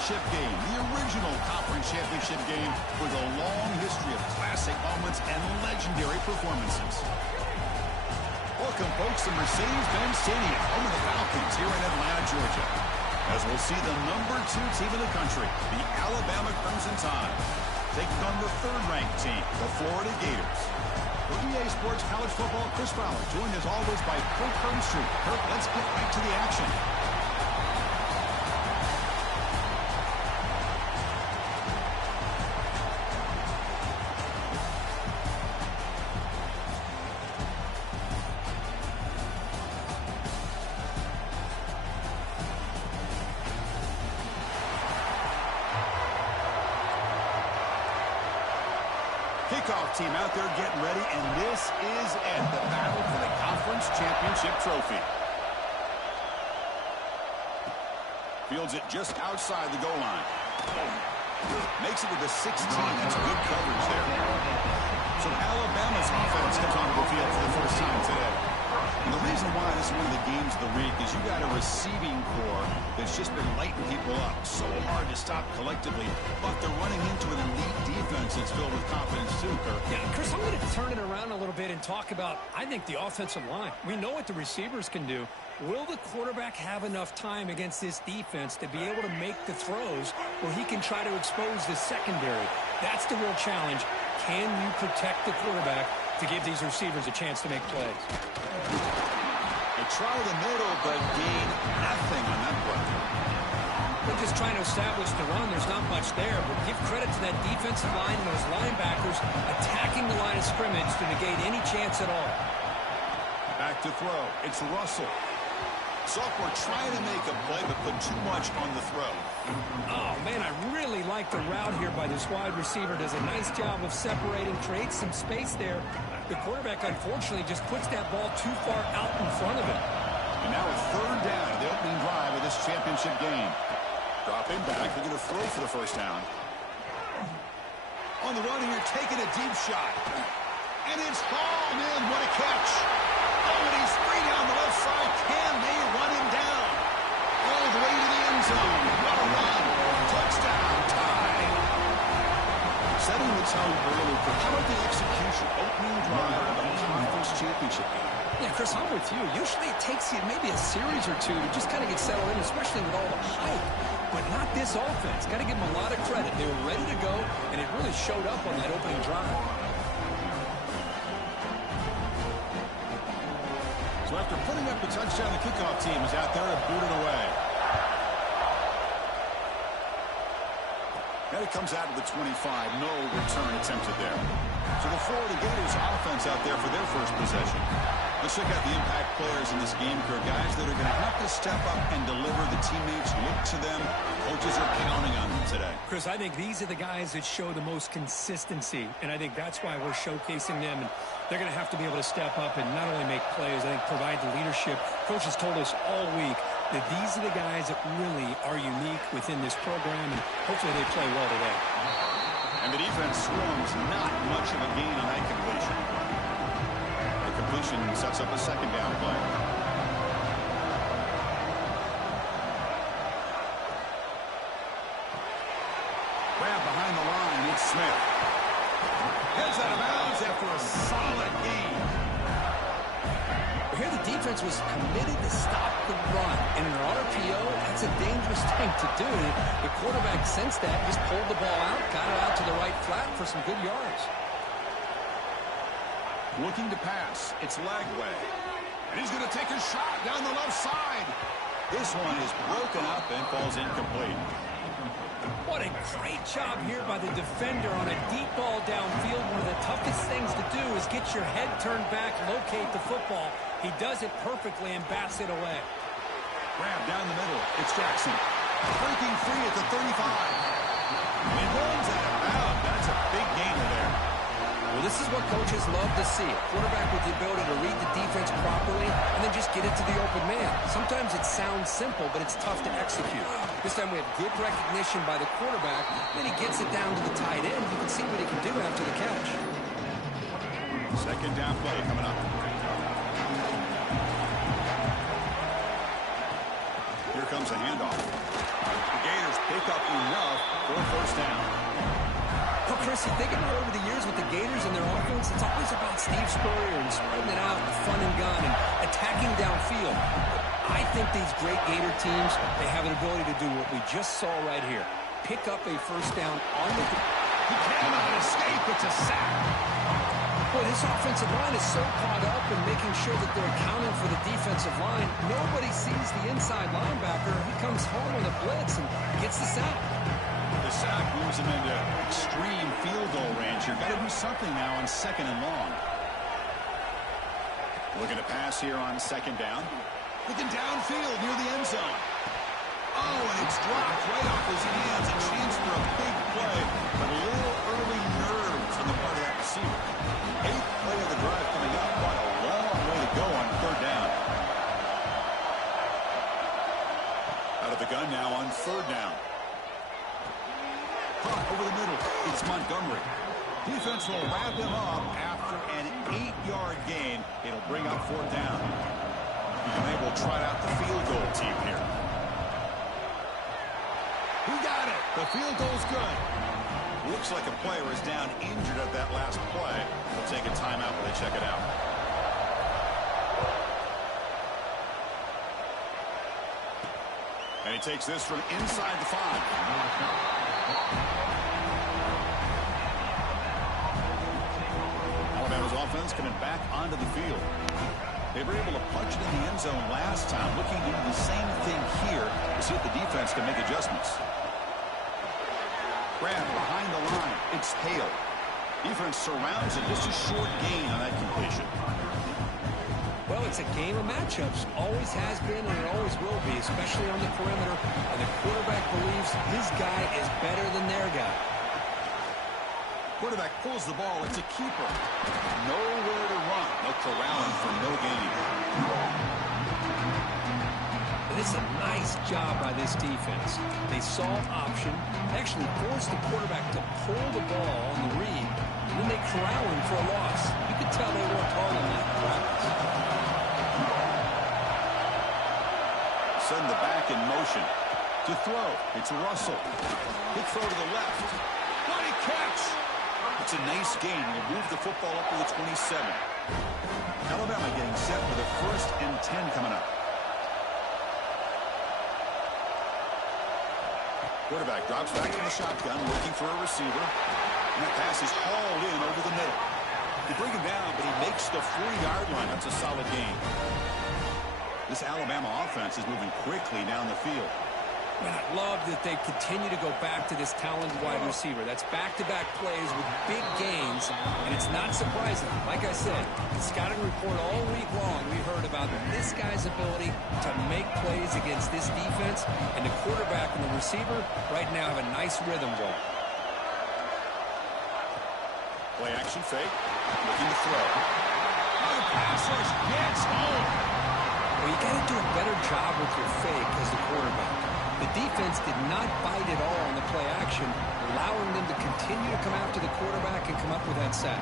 championship game, the original conference championship game with a long history of classic moments and legendary performances. Welcome, folks, to Mercedes-Benz Stadium, home of the Falcons here in Atlanta, Georgia. As we'll see the #2 team in the country, the Alabama Crimson Tide, taking on the third-ranked team, the Florida Gators. For EA Sports College Football, Chris Fowler, joined as always by Kirk Herbstreit. Kirk, let's get right to the action. Kickoff team out there getting ready, and this is it, the battle for the conference championship trophy. Fields it just outside the goal line. Makes it with a 16. That's good coverage there. So Alabama's offense comes onto the field for the first time today. And the reason why this is one of the games of the week is you got a receiving core that's just been lighting people up. So hard to stop collectively, but they're running into an elite defense that's filled with confidence too, Kirk. Yeah, Chris, I'm going to turn it around a little bit and talk about, I think, the offensive line. We know what the receivers can do. Will the quarterback have enough time against this defense to be able to make the throws where he can try to expose the secondary? That's the real challenge. Can you protect the quarterback to give these receivers a chance to make plays? They try the middle, but gain nothing on that play. They're just trying to establish the run. There's not much there, but give credit to that defensive line and those linebackers attacking the line of scrimmage to negate any chance at all. Back to throw. It's Russell. Sophomore trying to make a play, but put too much on the throw. Oh, man, I really like the route here by this wide receiver. Does a nice job of separating, creates some space there. The quarterback, unfortunately, just puts that ball too far out in front of him. And now a third down in the opening drive of this championship game. Dropping back. They're going to throw for the first down. On the run here, taking a deep shot. And it's hauled in. What a catch. Oh, and he's free down the left side. Can they run him down? All the way to the end zone. What a run. Touchdown. Tie. Setting the tone early. How about the execution? Opening drive of a conference championship game. Yeah, Chris, I'm with you. Usually it takes you maybe a series or two to just kind of get settled in, especially with all the hype. But not this offense. Got to give them a lot of credit. They were ready to go, and it really showed up on that opening drive. So after putting up the touchdown, the kickoff team is out there to boot it away. And it comes out of the 25. No return attempted there. So the Florida Gators offense out there for their first possession. Let's check out the impact players in this game, Kirk. Guys that are going to have to step up and deliver. The teammates look to them. Coaches are counting on them today. Chris, I think these are the guys that show the most consistency, and I think that's why we're showcasing them. And they're going to have to be able to step up and not only make plays, I think provide the leadership. Coaches told us all week that these are the guys that really are unique within this program, and hopefully they play well today. And the defense swarms not much of a gain on that completion. The completion sets up a second down play. Grab behind the line. It's Smith. Heads out of bounds after a solid gain. Here the defense was committed to stop the run. And in an RPO, that's a dangerous thing to do. The quarterback sensed that, just pulled the ball out, got it out to the right flat for some good yards. Looking to pass. It's Lagway. And he's going to take a shot down the left side. This one is broken up and falls incomplete. What a great job here by the defender on a deep ball downfield. One of the toughest things to do is get your head turned back, locate the football. He does it perfectly and bats it away. Grab down the middle. It's Jackson. Breaking free at the 35. And runs out of bounds. That's a big gainer there. Well, this is what coaches love to see. A quarterback with the ability to read the defense properly and then just get it to the open man. Sometimes it sounds simple, but it's tough to execute. This time we have good recognition by the quarterback. Then he gets it down to the tight end. You can see what he can do after the catch. Second down play coming up. Here comes a handoff. The Gators pick up enough for a first down. Well, Chris, you think about over the years with the Gators and their offense, it's always about Steve Spurrier and spreading it out and fun and gun and attacking downfield. I think these great Gator teams, they have an ability to do what we just saw right here. Pick up a first down on the... He cannot escape. It's a sack. Boy, this offensive line is so caught up in making sure that they're accounting for the defensive line. Nobody sees the inside linebacker. He comes home on the blitz and gets the sack. The sack moves him into extreme field goal range here. Got to do something now on second and long. Looking to pass here on second down. Looking downfield near the end zone. Oh, and it's dropped right off his hands. A chance for a big play, but a little early nerves on the part of that receiver. 8th play of the drive coming up. What a long way to go on third down. Out of the gun now on third down. Caught over the middle. It's Montgomery. Defense will wrap him up after an 8-yard gain. It'll bring up fourth down. They will try out the field goal team here. He got it. The field goal's good. Looks like a player is down injured at that last play. They'll take a timeout when they check it out. And he takes this from inside the 5. Alabama's offense coming back onto the field. They were able to punch it in the end zone last time. Looking to do the same thing here to see if the defense can make adjustments. Grab behind the line. It's Hale. Defense surrounds it. Just a short gain on that completion. Well, it's a game of matchups. Always has been and it always will be, especially on the perimeter. And the quarterback believes his guy is better than their guy. Quarterback pulls the ball. It's a keeper. Nowhere to run. No corralling for no gain. And it's a nice job by this defense. They saw option, actually forced the quarterback to pull the ball on the read, and then they corral him for a loss. You could tell they worked hard on that in practice. Send the back in motion. To throw. It's Russell. Big throw to the left. What a catch! It's a nice gain. Will move the football up to the 27. Alabama getting set for the 1st and 10 coming up. Quarterback drops back in the shotgun, looking for a receiver. And that pass is hauled in over the middle. They bring him down, but he makes the 40-yard line. That's a solid gain. This Alabama offense is moving quickly down the field. And I love that they continue to go back to this talented wide receiver. That's back-to-back plays with big gains, and it's not surprising. Like I said, the scouting report all week long, we heard about this guy's ability to make plays against this defense, and the quarterback and the receiver right now have a nice rhythm going. Play action fake, looking to throw. Oh, pass rush gets home. Well, you got to do a better job with your fake as the quarterback. The defense did not bite at all on the play action, allowing them to continue to come after the quarterback and come up with that sack.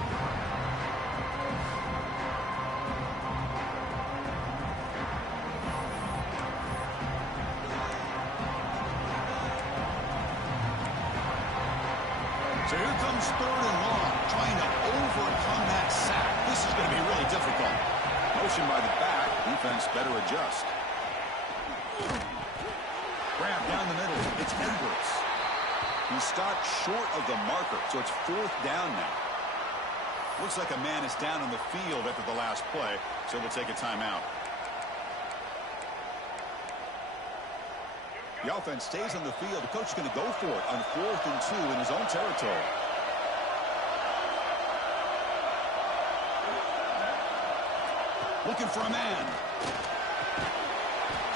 So here comes 3rd and long, trying to overcome that sack. This is going to be really difficult. Motion by the back. Defense better adjust. Grab down the middle. It's Edwards. He stopped short of the marker, so it's 4th down now. Looks like a man is down on the field after the last play, so we'll take a timeout. The offense stays on the field. The coach is going to go for it on 4th and 2 in his own territory. Looking for a man.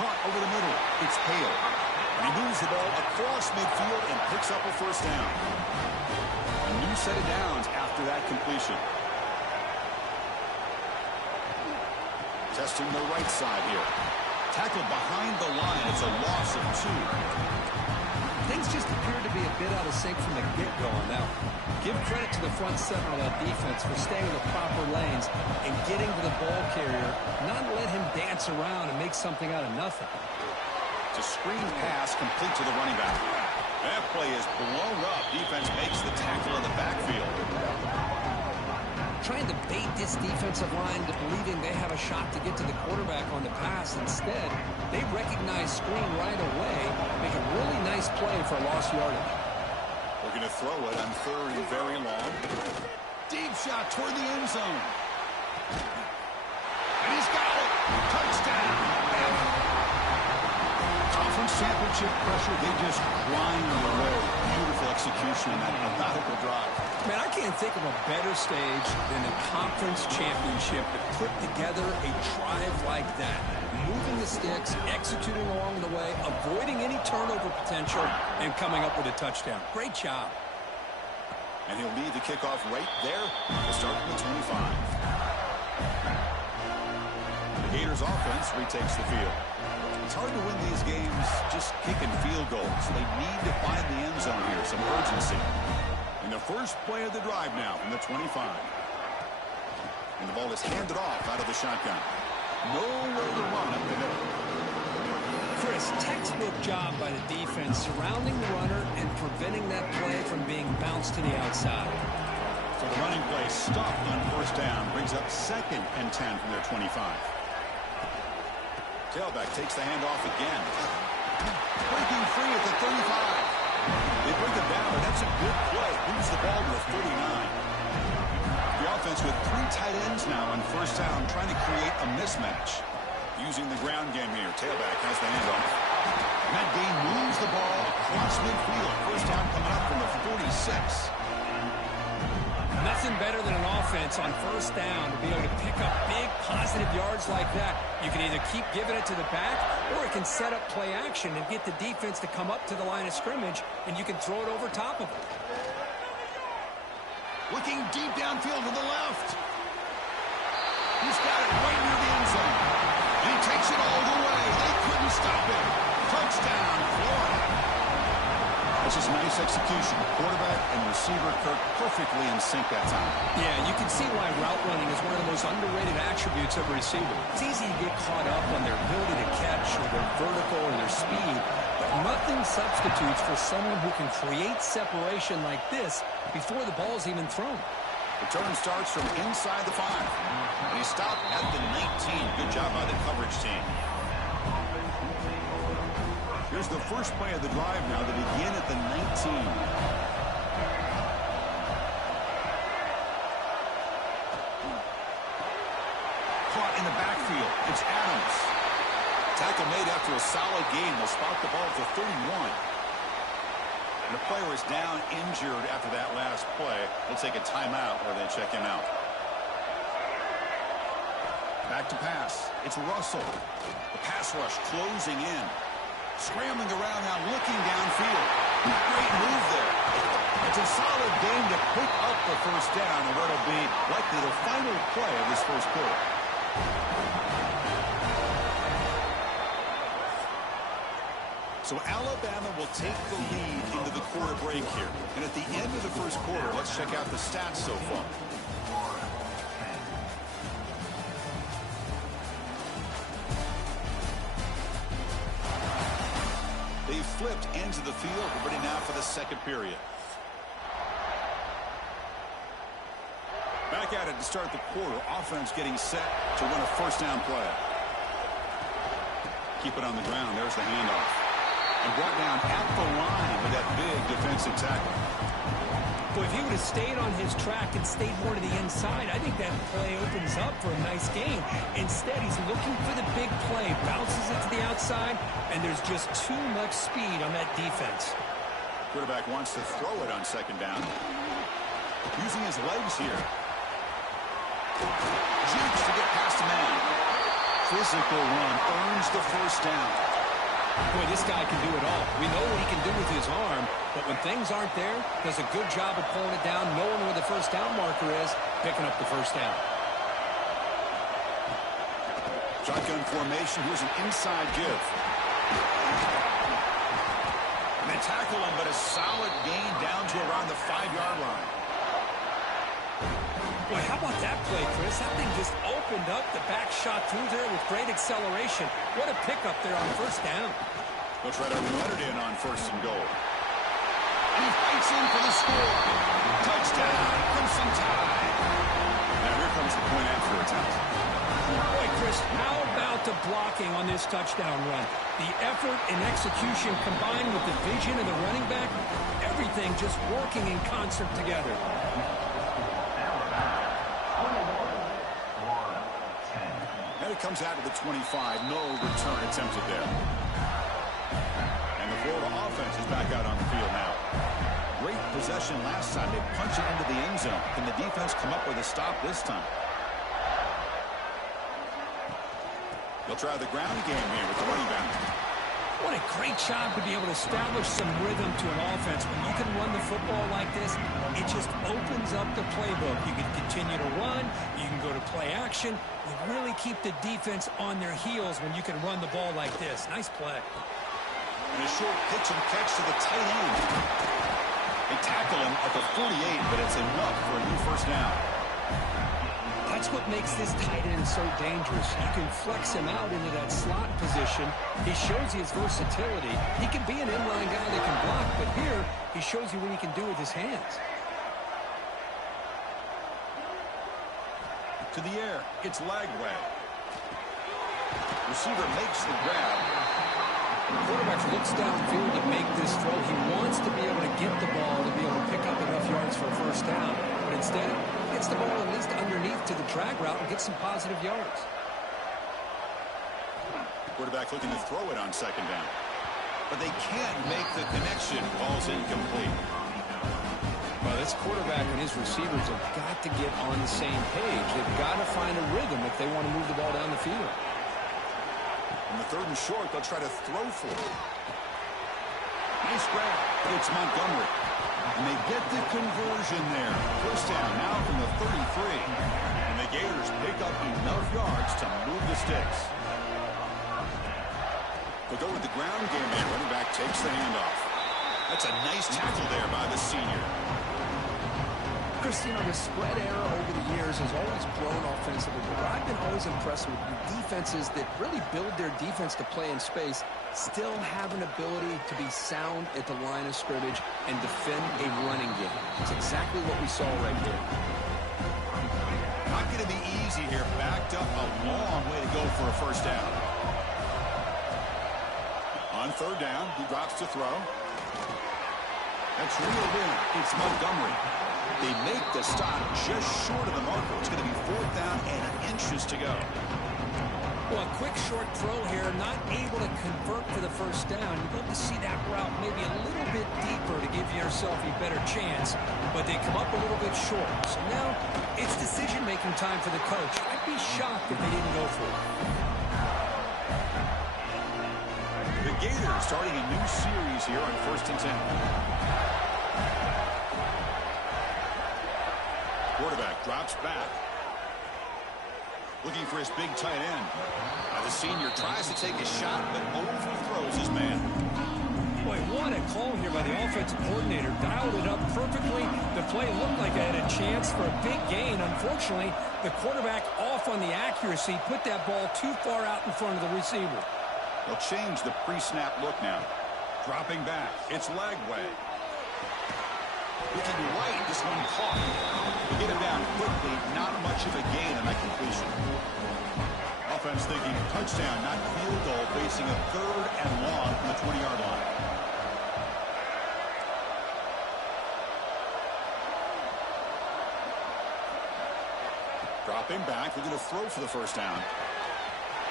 Caught over the middle. It's Hale. And he moves the ball across midfield and picks up a first down. A new set of downs after that completion. Testing the right side here. Tackled behind the line. It's a loss of 2. Things just appeared to be a bit out of sync from the get-go on that one. Give credit to the front seven of that defense for staying in the proper lanes and getting to the ball carrier, not let him dance around and make something out of nothing. To a screen pass complete to the running back. That play is blown up. Defense makes the tackle in the backfield. Trying to bait this defensive line to believing they have a shot to get to the quarterback on the pass. Instead, they recognize screen right away, make a really nice play for lost yardage. We're going to throw it on third and very long. Deep shot toward the end zone. And he's got it. Touchdown. Conference championship pressure, they just grind away. Beautiful execution in that methodical drive. Man, I can't think of a better stage than a conference championship to put together a drive like that. Moving the sticks, executing along the way, avoiding any turnover potential, and coming up with a touchdown. Great job. And he'll lead the kickoff right there. We'll start from the 25. The Gators offense retakes the field. It's hard to win these games just kicking field goals. They need to find the end zone here, some urgency. And the first play of the drive now from the 25. And the ball is handed off out of the shotgun. Nowhere to run up the middle. Chris, textbook job by the defense surrounding the runner and preventing that play from being bounced to the outside. So the running play stopped on first down. Brings up 2nd and 10 from their 25. Tailback takes the handoff again. Breaking free at the 35. They bring him down, but that's a good play. Moves the ball to the 39. The offense with 3 tight ends now on first down, trying to create a mismatch. Using the ground game here. Tailback has the handoff. And that gain moves the ball across midfield. First down coming up from the 46. Nothing better than an offense on first down to be able to pick up big positive yards like that. You can either keep giving it to the back, or it can set up play action and get the defense to come up to the line of scrimmage, and you can throw it over top of it. Looking deep downfield to the left. He's got it right near the end zone. And he takes it all the way. They couldn't stop him. Touchdown, Florida. That's just nice execution. Quarterback and receiver Kirk perfectly in sync that time. Yeah, you can see why route running is one of the most underrated attributes of a receiver. It's easy to get caught up on their ability to catch or their vertical or their speed, but nothing substitutes for someone who can create separation like this before the ball's even thrown. Return starts from inside the 5. And he stopped at the 19. Good job by the coverage team. Here's the first play of the drive now to begin at the 19. Caught in the backfield. It's Adams. Tackle made after a solid gain. They'll spot the ball at the 31. And the player is down injured after that last play. They'll take a timeout or they check him out. Back to pass. It's Russell. The pass rush closing in. Scrambling around now, looking downfield. Great move there. It's a solid game to pick up the first down, and what'll be likely the final play of this first quarter. So Alabama will take the lead into the quarter break here. And at the end of the first quarter, let's check out the stats so far. They've flipped ends of the field. We're ready now for the second period. Back at it to start the quarter. Offense getting set to win a first down play. Keep it on the ground. There's the handoff. And brought down at the line with that big defensive tackle. Boy, if he would have stayed on his track and stayed more to the inside, I think that play opens up for a nice gain. Instead, he's looking for the big play, bounces it to the outside, and there's just too much speed on that defense. Quarterback wants to throw it on second down. Using his legs here. Jukes to get past a man. Physical run earns the first down. Boy, this guy can do it all. We know what he can do with his arm, but when things aren't there, does a good job of pulling it down, knowing where the first down marker is, picking up the first down. Shotgun formation. Here's an inside give. And they tackle him, but a solid gain down to around the 5-yard line. Boy, how about that play, Chris? That thing just opened up. The back shot through there with great acceleration. What a pickup there on first down. They'll try to run it in on 1st and goal. And he fights in for the score. Touchdown, Crimson Tide. Now here comes the point after attempt. Boy, Chris, how about the blocking on this touchdown run? The effort and execution combined with the vision of the running back, everything just working in concert together. And it comes out to the 25. No return attempted there. And the Florida offense is back out on the field now. Great possession last time. They punch it into the end zone. Can the defense come up with a stop this time? They'll try the ground game here with the running back. What a great job to be able to establish some rhythm to an offense. When you can run the football like this, it just opens up the playbook. You can continue to run. You can go to play action. You really keep the defense on their heels when you can run the ball like this. Nice play. And a short pitch and catch to the tight end. They tackle him at the 48, but it's enough for a new 1st down. That's what makes this tight end so dangerous. You can flex him out into that slot position. He shows you his versatility. He can be an inline guy that can block, but here he shows you what he can do with his hands. To the air, it's Lagway. Receiver makes the grab. The quarterback looks downfield to make this throw. He wants to be able to get the ball to be able to pick up enough yards for a 1st down. But instead, he gets the ball at least underneath to the drag route and gets some positive yards. Quarterback looking to throw it on 2nd down. But they can't make the connection. Ball's incomplete. Well, this quarterback and his receivers have got to get on the same page. They've got to find a rhythm if they want to move the ball down the field. On the 3rd and short, they'll try to throw for it. Nice grab. It's Montgomery. And they get the conversion there. 1st down now from the 33. And the Gators pick up enough yards to move the sticks. They'll go with the ground game man. Running back takes the handoff. That's a nice tackle there by the senior. Chris, you know, the spread era over the years has always grown offensively, but I've been always impressed with defenses that really build their defense to play in space, still have an ability to be sound at the line of scrimmage and defend a running game. It's exactly what we saw right here. Not going to be easy here. Backed up a long way to go for a 1st down. On 3rd down, he drops to throw. That's reeled in. It's Montgomery. They make the stop just short of the marker. It's going to be 4th down and inches to go. Well, a quick short throw here, not able to convert for the 1st down. You'd love to see that route maybe a little bit deeper to give yourself a better chance, but they come up a little bit short. So now it's decision-making time for the coach. I'd be shocked if they didn't go for it. The Gators starting a new series here on 1st and 10. Quarterback drops back. Looking for his big tight end. The senior tries to take a shot, but overthrows his man. Boy, what a call here by the offensive coordinator. Dialed it up perfectly. The play looked like it had a chance for a big gain. Unfortunately, the quarterback off on the accuracy, put that ball too far out in front of the receiver. They'll change the pre-snap look now. Dropping back, it's Lagway. Looking right, this one caught. They get him down quickly, not much of a gain on that completion. Offense thinking touchdown, not field goal, facing a 3rd and long from the 20-yard line. Dropping back, looking to throw for the 1st down.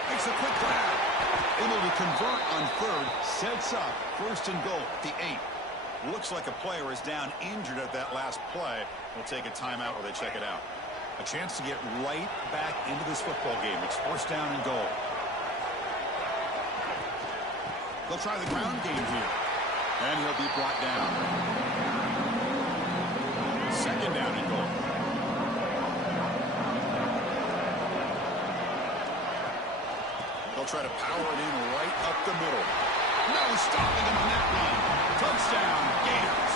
Makes a quick grab. Able to convert on 3rd, sets up 1st and goal, the 8. Looks like a player is down injured at that last play. We'll take a timeout while they check it out. A chance to get right back into this football game. It's 1st down and goal. They'll try the ground game here. And he'll be brought down. 2nd down and goal. They'll try to power it in right up the middle. No stopping him on that run. Touchdown, Gators.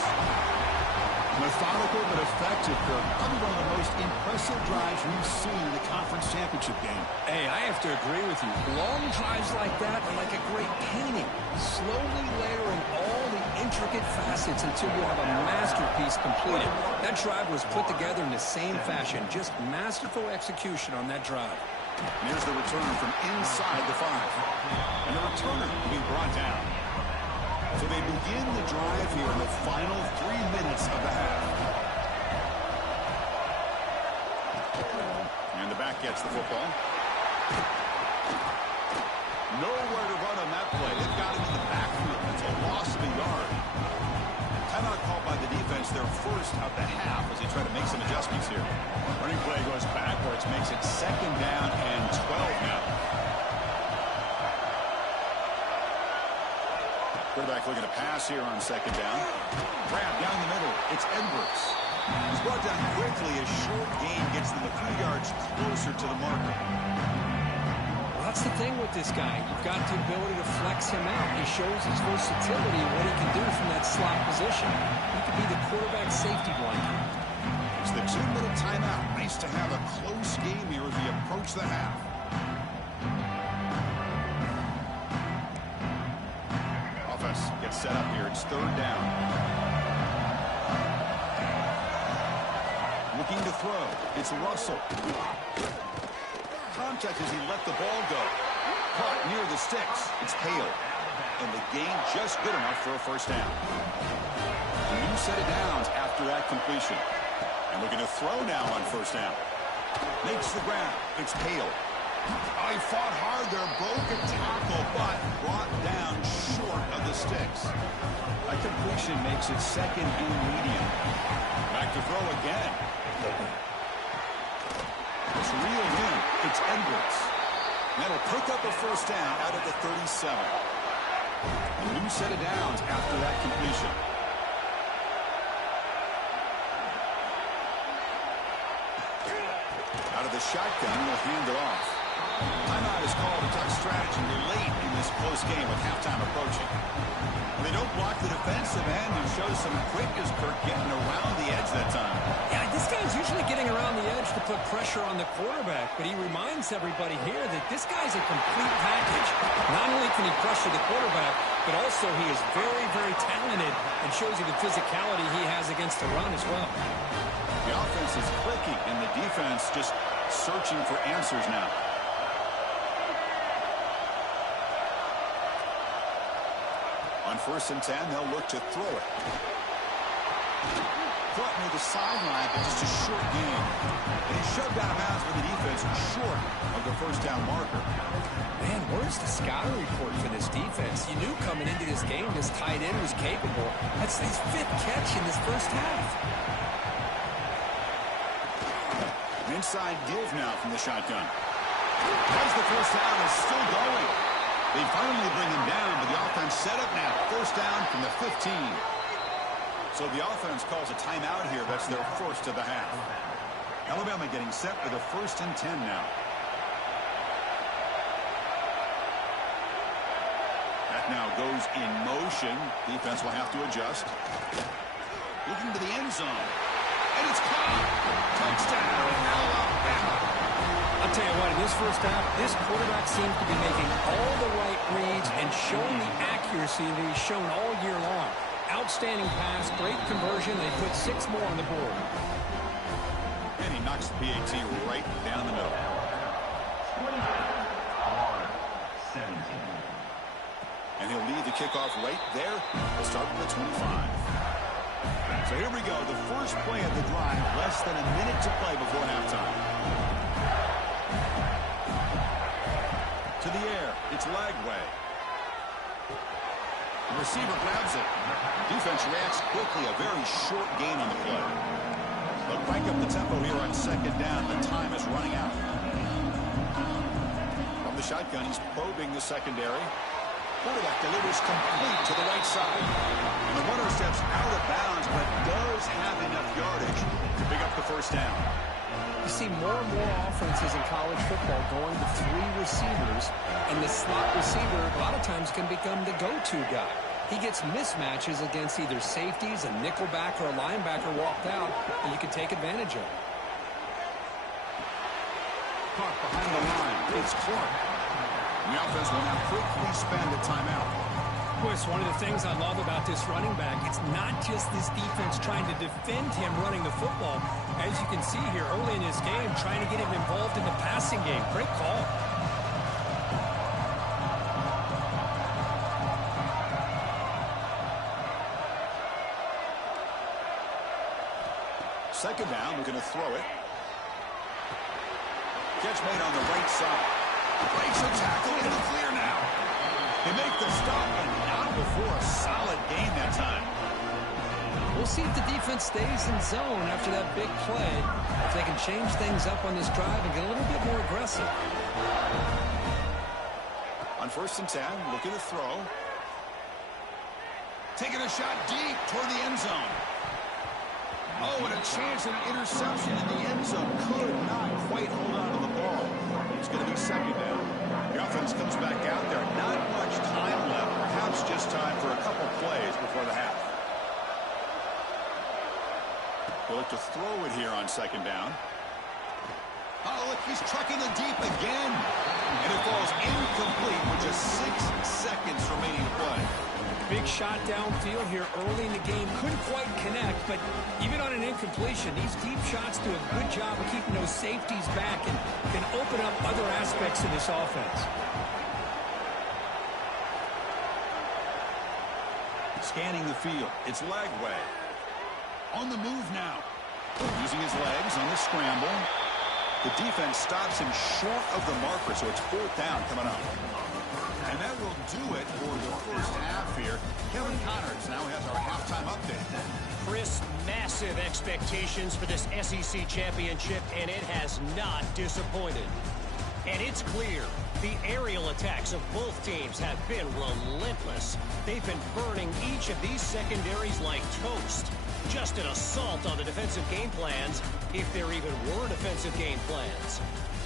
And the Methodical but effective, Kirk. Probably one of the most impressive drives we've seen in the conference championship game. Hey, I have to agree with you. Long drives like that are like a great painting, slowly layering all the intricate facets until you have a masterpiece completed. That drive was put together in the same fashion, just masterful execution on that drive. And here's the return from inside the 5. And the returner will be brought down. So they begin the drive here in the final 3 minutes of the half. And the back gets the football. Nowhere to run on that play. They've got him in the backfield. It's a loss of a yard. Timeout called by the defense, their first of the half as they try to make some adjustments here. Running play goes backwards, makes it 2nd down and 12 now. Quarterback looking to pass here on 2nd down. Grab down the middle. It's Edwards. He's brought down quickly as short gain gets them a few yards closer to the marker. That's the thing with this guy. You've got the ability to flex him out. He shows his versatility and what he can do from that slot position. He could be the quarterback safety blanket. It's the 2-minute timeout. Nice to have a close game here as we approach the half. Offense gets set up here. It's 3rd down. Looking to throw. It's Russell. Contact as he let the ball go. Caught near the sticks. It's Hale. And the gain just good enough for a 1st down. A new set of downs after that completion. And looking to throw now on 1st down. Makes the grab. It's Hale. Oh, he fought hard there. Broke a tackle, but brought down short of the sticks. That completion makes it 2nd and medium. Back to throw again. It's reeled in. It's Edwards. That'll pick up a 1st down out of the 37. A new set of downs after that completion. Out of the shotgun, he'll hand it off. Timeout is called to talk strategy. They're late in this close game with halftime approaching. They don't block the defensive end who shows some quickness, Kirk, getting around the edge that time. Yeah, this guy's usually getting around the edge to put pressure on the quarterback, but he reminds everybody here that this guy's a complete package. Not only can he pressure the quarterback, but also he is very, very talented and shows you the physicality he has against the run as well. The offense is clicking, and the defense just searching for answers now. On 1st and 10, they'll look to throw it. Caught near the sideline, but just a short gain. And he's shoved out of bounds by the defense short of the 1st down marker. Man, where's the scouting report for this defense? You knew coming into this game this tight end was capable. That's his 5th catch in this 1st half. Inside give now from the shotgun. As the 1st down is still going. They finally bring him down, but the offense set up now. 1st down from the 15. So the offense calls a timeout here. That's their 1st of the half. Alabama getting set for the 1st and 10 now. That now goes in motion. Defense will have to adjust. Looking to the end zone. And it's caught. Touchdown, Alabama. I'll tell you what, in this 1st half, this quarterback seems to be making all the right reads and showing the accuracy that he's shown all year long. Outstanding pass, great conversion. They put 6 more on the board. And he knocks the PAT right down the middle. And he'll lead the kickoff right there. We'll start from the 25. So here we go, the first play of the drive, less than a minute to play before halftime. To the air, it's Lagway. The receiver grabs it. Defense reacts quickly, a very short gain on the play. They'll crank up the tempo here on 2nd down. The time is running out. From the shotgun, he's probing the secondary. Quarterback delivers complete to the right side. And the runner steps out of bounds, but does have enough yardage to pick up the 1st down. You see more and more offenses in college football going to 3 receivers, and the slot receiver a lot of times can become the go-to guy. he gets mismatches against either safeties, a nickelback, or a linebacker walked out, and you can take advantage of it. Caught behind the line. It's Clark. The offense will now quickly spend a timeout. Boy, it's one of the things I love about this running back. It's not just this defense trying to defend him running the football. As you can see here early in his game, trying to get him involved in the passing game. Great call. Second down, we're going to throw it. Catch made on the right side. Breaks a tackle in the clear now. They make the stop, but not before a solid gain that time. We'll see if the defense stays in zone after that big play. If they can change things up on this drive and get a little bit more aggressive. On 1st and 10, looking to throw. Taking a shot deep toward the end zone. Oh, and a chance at an interception in the end zone. Could not quite hold on to the ball. It's going to be second down. The offense comes back out there. Not much time left. Perhaps just time for a couple plays before the half. They'll look to throw it here on second down. Oh, look, he's trucking it deep again. And it falls incomplete with just 6 seconds remaining to play. Big shot downfield here early in the game. Couldn't quite connect, but even on an incompletion, these deep shots do a good job of keeping those safeties back and can open up other aspects of this offense. Scanning the field. It's Lagway. On the move now. Using his legs on the scramble. The defense stops him short of the marker, so it's 4th down coming up. And that will do it for the first half here. Kevin Connors now has our halftime update. Chris, massive expectations for this SEC championship, and it has not disappointed. And it's clear, the aerial attacks of both teams have been relentless. They've been burning each of these secondaries like toast. Just an assault on the defensive game plans, if there even were defensive game plans.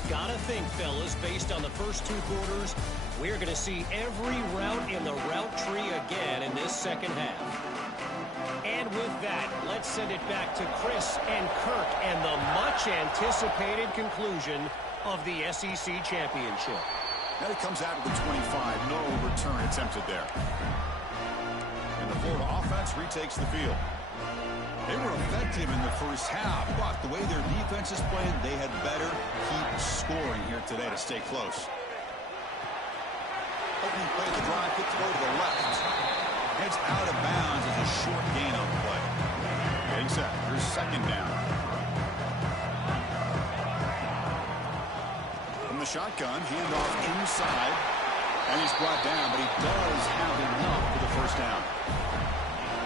Gotta think, fellas, based on the first 2 quarters, we're going to see every route in the route tree again in this second half. And with that, let's send it back to Chris and Kirk and the much-anticipated conclusion of the SEC championship. Now it comes out of the 25. No return attempted there. And the Florida offense retakes the field. They were effective in the first half, but the way their defense is playing, they had better keep scoring here today to stay close. Opening play of the drive, quick throw to the left. Heads out of bounds as a short gain on the play. Getting set. Here's second down. From the shotgun, handoff inside. And he's brought down, but he does have enough for the first down.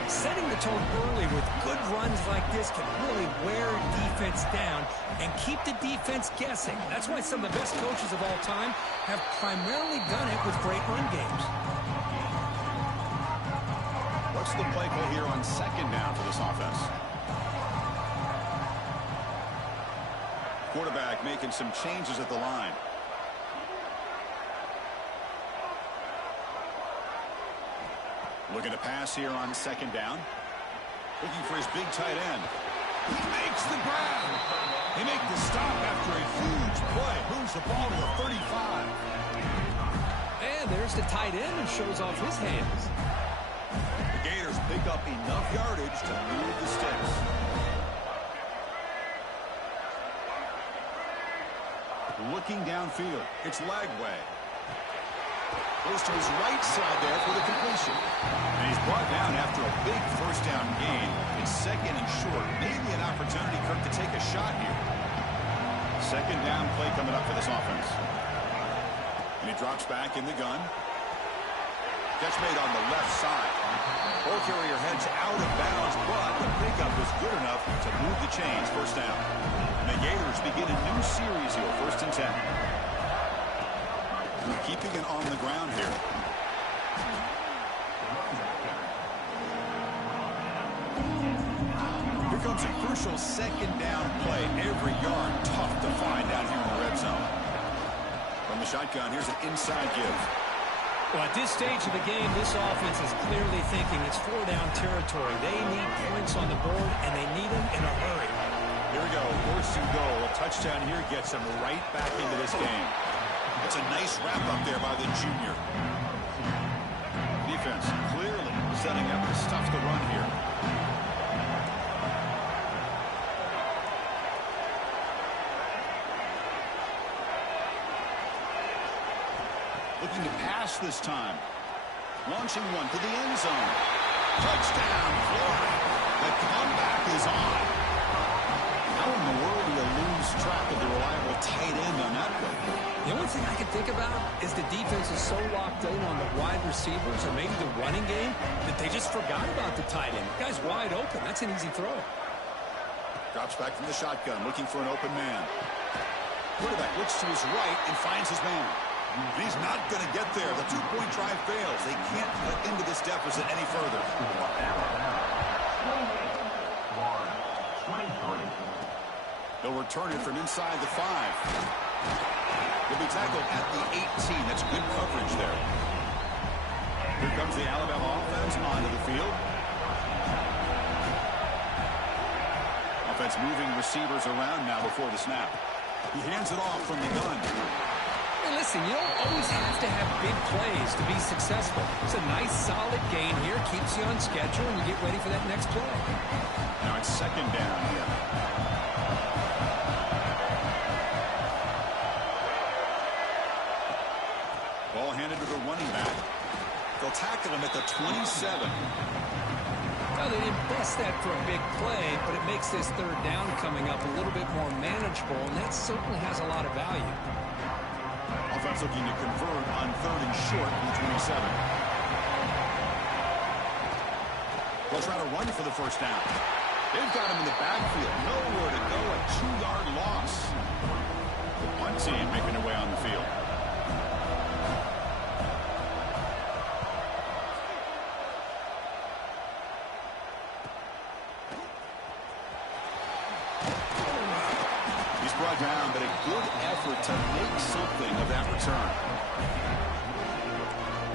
Setting the tone early with good runs like this can really wear defense down and keep the defense guessing. That's why some of the best coaches of all time have primarily done it with great run games. What's the play call here on second down for this offense? Quarterback making some changes at the line. Looking to pass here on second down. Looking for his big tight end. He makes the grab. They make the stop after a huge play. Moves the ball to the 35. And there's the tight end who shows off his hands. The Gators pick up enough yardage to move the sticks. Looking downfield. It's Lagway. Goes to his right side there for the completion. And he's brought down after a big first down gain. It's second and short. Maybe an opportunity, Kirk, to take a shot here. Second down play coming up for this offense. And he drops back in the gun. Catch made on the left side. Ball carrier heads out of bounds, but the pickup was good enough to move the chains first down. And the Gators begin a new series here, 1st and 10. Keeping it on the ground here. Here comes a crucial second down play. Every yard tough to find down here in the red zone. From the shotgun, here's an inside give. Well, at this stage of the game, this offense is clearly thinking it's four-down territory. They need points on the board, and they need them in a hurry. Here we go, 4th and goal. A touchdown here gets them right back into this game. It's a nice wrap-up there by the junior. Defense clearly setting up to stuff the run here. Looking to pass this time. Launching one to the end zone. Touchdown, Florida. The comeback is on. How in the world do you lose track of the reliable tight end on that play? The only thing I can think about is the defense is so locked in on the wide receivers or maybe the running game that they just forgot about the tight end. The guy's wide open. That's an easy throw. Drops back from the shotgun, looking for an open man. Quarterback looks to his right and finds his man. He's not going to get there. The two-point drive fails. They can't cut into this deficit any further. They'll return it from inside the 5. He'll be tackled at the 18. That's good coverage there. Here comes the Alabama offense onto the field. Offense moving receivers around now before the snap. He hands it off from the gun. Hey, listen, you don't always have to have big plays to be successful. It's a nice, solid gain here. Keeps you on schedule, and you get ready for that next play. Now it's 2nd down here. Ball handed to the running back. They'll tackle him at the 27. Well, they didn't bust that for a big play, but it makes this 3rd down coming up a little bit more manageable, and that certainly has a lot of value. Offense looking to convert on 3rd and short from the 27. They'll try to run for the 1st down. They've got him in the backfield. Nowhere to go. A 2-yard loss. The punt team making their way on the field. Brought down, but a good effort to make something of that return.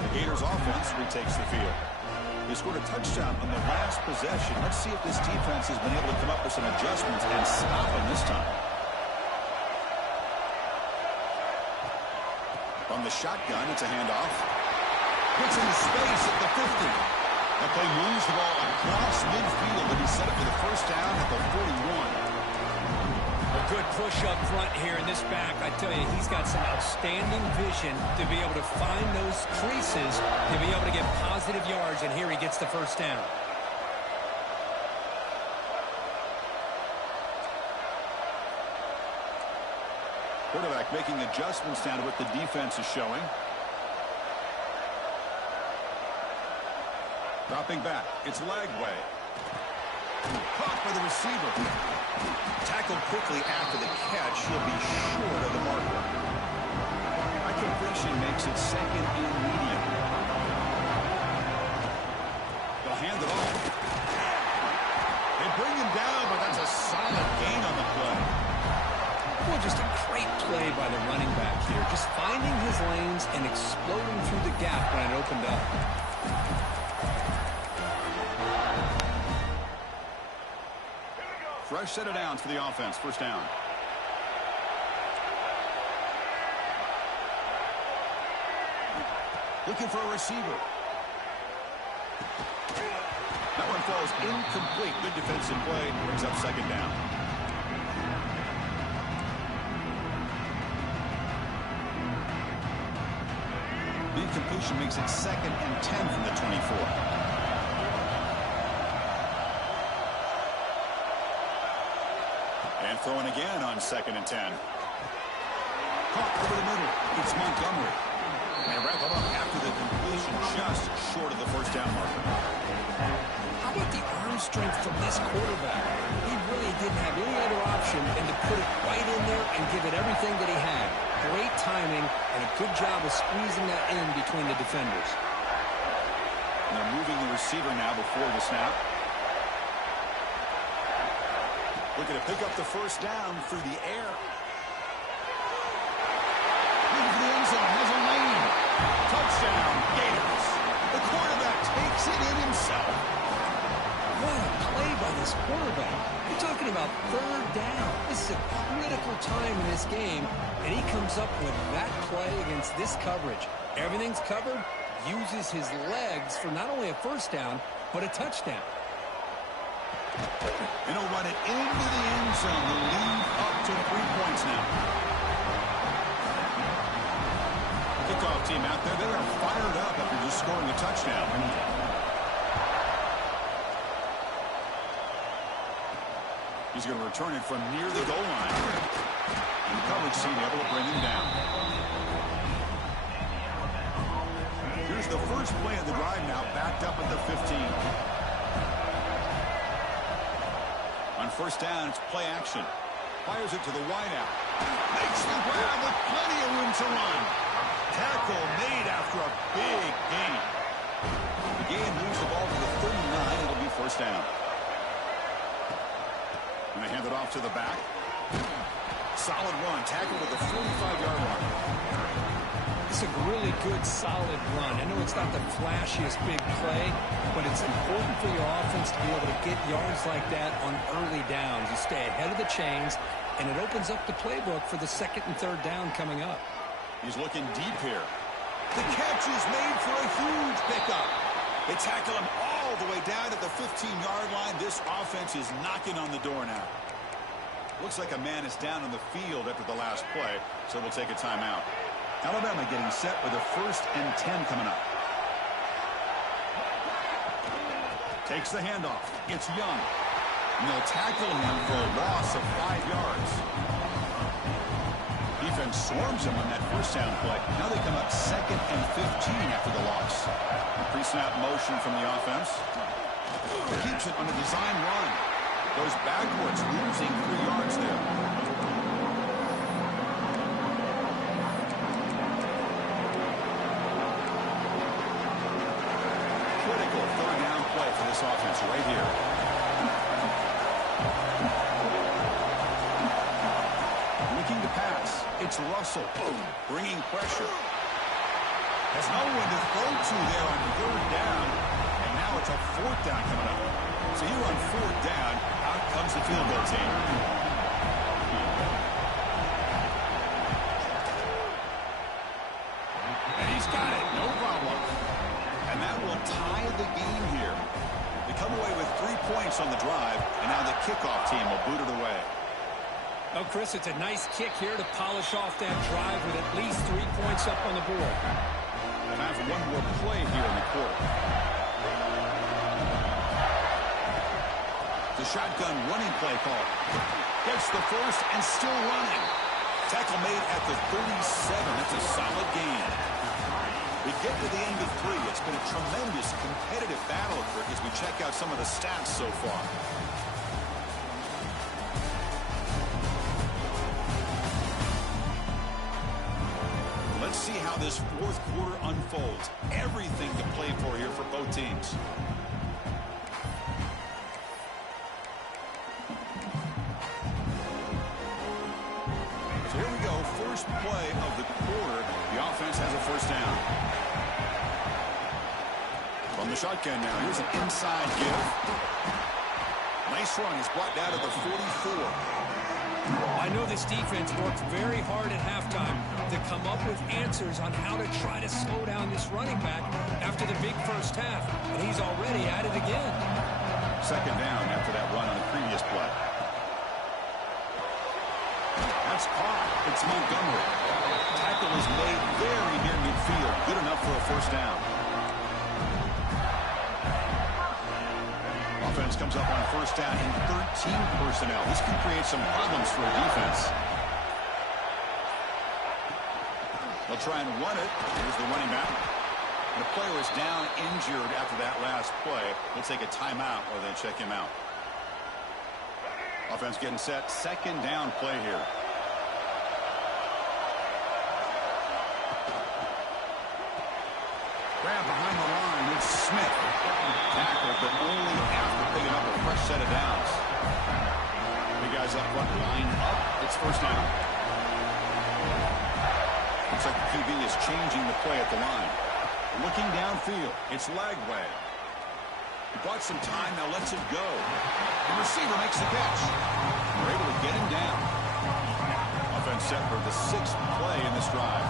The Gators offense retakes the field. They scored a touchdown on the last possession. Let's see if this defense has been able to come up with some adjustments and stop them this time. From the shotgun, it's a handoff. Gets into space at the 50. That play moves the ball across midfield, and he set it for the 1st down at the 41. A good push up front here in this back. I tell you, he's got some outstanding vision to be able to find those creases, to be able to get positive yards, and here he gets the 1st down. Quarterback making adjustments down to what the defense is showing. Dropping back. It's Lagway. Caught by the receiver. Tackled quickly after the catch. He'll be short of the marker. That completion makes it 2nd and medium. They'll hand it off. They bring him down, but that's a solid gain on the play. Well, just a great play by the running back here. Just finding his lanes and exploding through the gap when it opened up. Fresh set of downs for the offense. 1st down. Looking for a receiver. That one falls incomplete. Good defensive play. Brings up 2nd down. The incompletion makes it 2nd and 10 from the 24. And throwing again on 2nd and 10. Caught over the middle. It's Montgomery. And wrap it up after the completion, just short of the 1st down marker. How about the arm strength from this quarterback? He really didn't have any other option than to put it right in there and give it everything that he had. Great timing and a good job of squeezing that in between the defenders. And they're moving the receiver now before the snap. Looking to pick up the 1st down through the air. Looking for the end zone. Has a lane. Touchdown, What a play by this quarterback. You're talking about third down. This is a critical time in this game, and he comes up with that play against this coverage. Everything's covered, uses his legs for not only a first down, but a touchdown. And he'll run it into the end zone. The lead up to 3 points now. Kickoff team out there, they are fired up after just scoring a touchdown. He's going to return it from near the goal line. And the coverage team able to bring him down. Here's the first play of the drive now, backed up at the 15. On first down, it's play action. Fires it to the wideout. Makes the grab with plenty of room to run. Tackle made after a big gain. The game moves the ball to the 39. It'll be first down. And they hand it off to the back. Solid run. Tackle to the 45-yard line. It's a really good, solid run. I know it's not the flashiest big play, but it's important for your offense to be able to get yards like that on early downs. You stay ahead of the chains, and it opens up the playbook for the second and third down coming up. He's looking deep here. The catch is made for a huge pickup. They tackle him all the way down to the 15-yard line. This offense is knocking on the door now. Looks like a man is down on the field after the last play, so we'll take a timeout. Alabama getting set with a 1st and 10 coming up. Takes the handoff. It's Young. And they'll tackle him for a loss of 5 yards. Defense swarms him on that first down play. Now they come up 2nd and 15 after the loss. Pre-snap motion from the offense. Keeps it on a design run. Goes backwards, losing 3 yards there. Critical third down play for this offense right here. Looking to pass. It's Russell. Boom. Bringing pressure. Has no one to throw to there on third down. And now it's a 4th down coming up. So here on 4th down, out comes the field goal team. And he's got it. No problem. And that will tie the game here. They come away with 3 points on the drive, and now the kickoff team will boot it away. Oh, Chris, it's a nice kick here to polish off that drive with at least 3 points up on the board. Time for one more play here in the quarter. The shotgun running play call. Gets the first and still running. Tackle made at the 37. That's a solid gain. We get to the end of 3. It's been a tremendous competitive battle, Kirk, as we check out some of the stats so far. Let's see how this 4th quarter unfolds. Everything to play for here for both teams. So here we go. First play of the quarter. The offense has a first down. From the shotgun now. Here's an inside give. Nice run. He's brought down to the 44. I know this defense worked very hard at halftime to come up with answers on how to try to slow down this running back after the big first half, and he's already at it again. Second down after that run on the previous play. That's caught. It's Montgomery. Tackle is made very near midfield. Good enough for a first down. Offense comes up on first down in 13 personnel. This can create some problems for a defense. They'll try and run it. Here's the running back. And the player is down injured after that last play. They'll take a timeout or they check him out. Offense getting set. Second down play here. Grab behind the line. It's Smith. Tackle, but only after picking up a fresh set of downs. The guys up front line up. It's first down. Looks like the QB is changing the play at the line. Looking downfield. It's Lagway. He bought some time, now lets it go. The receiver makes the catch. They're able to get him down. Offense set for the 6th play in this drive.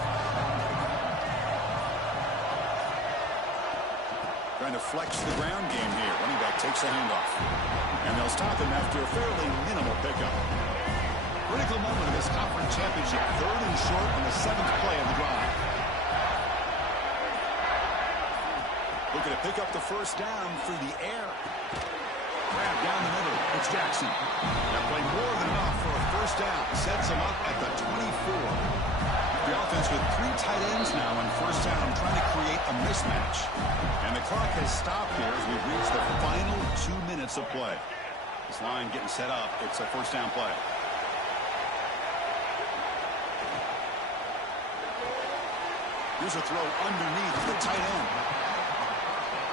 Trying to flex the ground game here. Running back takes a handoff. And they'll stop him after a fairly minimal pickup. Critical moment of this conference championship. 3rd and short on the 7th play of the drive. Looking to pick up the first down through the air. Grab down the middle. It's Jackson. That play more than enough for a first down. Sets him up at the 24. The offense with 3 tight ends now on first down, trying to create a mismatch. And the clock has stopped here as we've reached the final 2 minutes of play. This line getting set up. It's a first down play. Here's a throw underneath the tight end.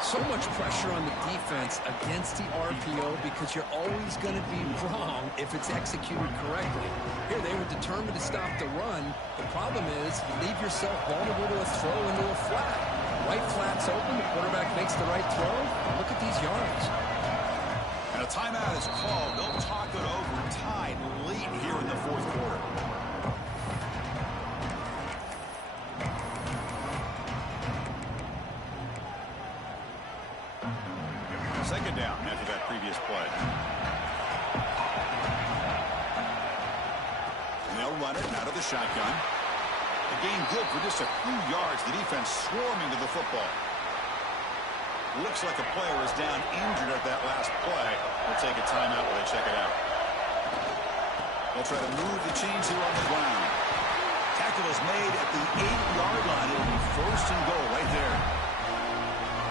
So much pressure on the defense against the RPO because you're always going to be wrong if it's executed correctly. Here, they were determined to stop the run. The problem is you leave yourself vulnerable to a throw into a flat. Right flat's open. The quarterback makes the right throw. Look at these yards. And a timeout is called. They'll talk it over. Tied late here in the 4th quarter. Second down after that previous play. And they'll run it out of the shotgun. The gain good for just a few yards. The defense swarming to the football. Looks like a player is down injured at that last play. We'll take a timeout while they check it out. They'll try to move the chains here on the ground. Tackle is made at the 8-yard line. It'll be 1st and goal right there.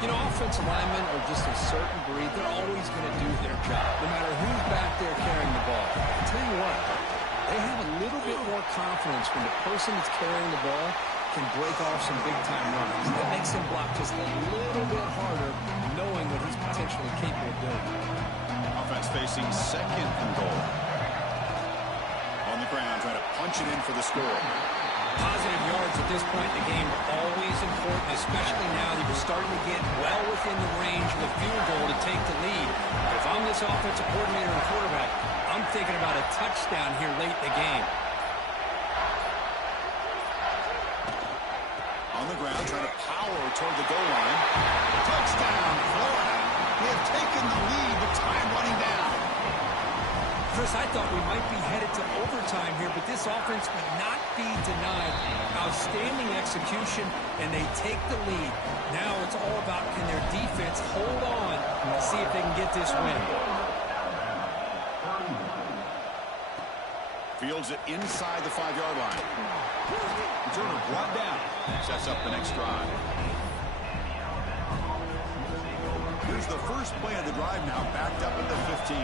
You know, offensive linemen are just a certain breed. They're always going to do their job, no matter who's back there carrying the ball. I'll tell you what, they have a little bit more confidence when the person that's carrying the ball can break off some big-time runs. That makes him block just a little bit harder, knowing what he's potentially capable of doing. Offense facing 2nd and goal. On the ground, trying to punch it in for the score. Positive yards at this point in the game are always important, especially now that you're starting to get well within the range of the field goal to take the lead. If I'm this offensive coordinator and quarterback, I'm thinking about a touchdown here late in the game. On the ground, trying to power toward the goal line. Touchdown, Florida. They have taken the lead with time running down. Chris, I thought we might be headed to overtime here, but this offense would not be denied. Outstanding execution, and they take the lead. Now it's all about can their defense hold on and see if they can get this win. Fields it inside the 5-yard line. Returner brought down. Sets up the next drive. Here's the first play of the drive now, backed up at the 15.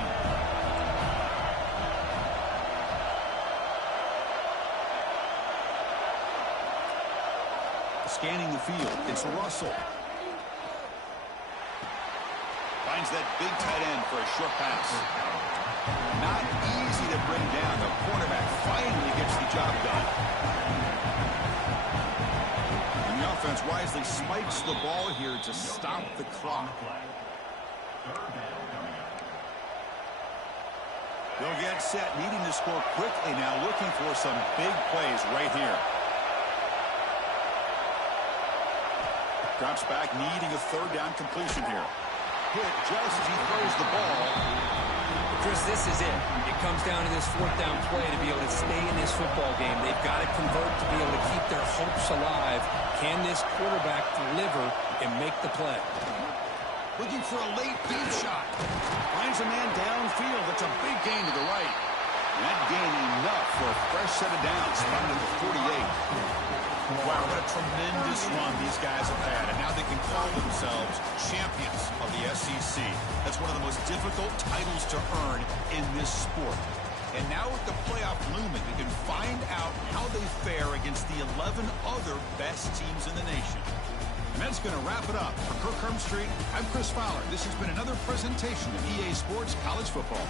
Scanning the field, it's Russell. Finds that big tight end for a short pass. Not easy to bring down. The quarterback finally gets the job done. And the offense wisely spikes the ball here to stop the clock. They'll get set, needing to score quickly now, looking for some big plays right here. Drops back, needing a 3rd down completion here. Hit just as he throws the ball. Chris, this is it. It comes down to this 4th down play to be able to stay in this football game. They've got to convert to be able to keep their hopes alive. Can this quarterback deliver and make the play? Looking for a late deep shot. Finds a man downfield. That's a big gain to the right. And that gain enough for a fresh set of downs. Spotted at the 48. Wow, what a tremendous run these guys have had. And now they can call themselves champions of the SEC. That's one of the most difficult titles to earn in this sport. And now with the playoff looming, we can find out how they fare against the 11 other best teams in the nation. And that's going to wrap it up. For Kirk Street, I'm Chris Fowler. This has been another presentation of EA Sports College Football.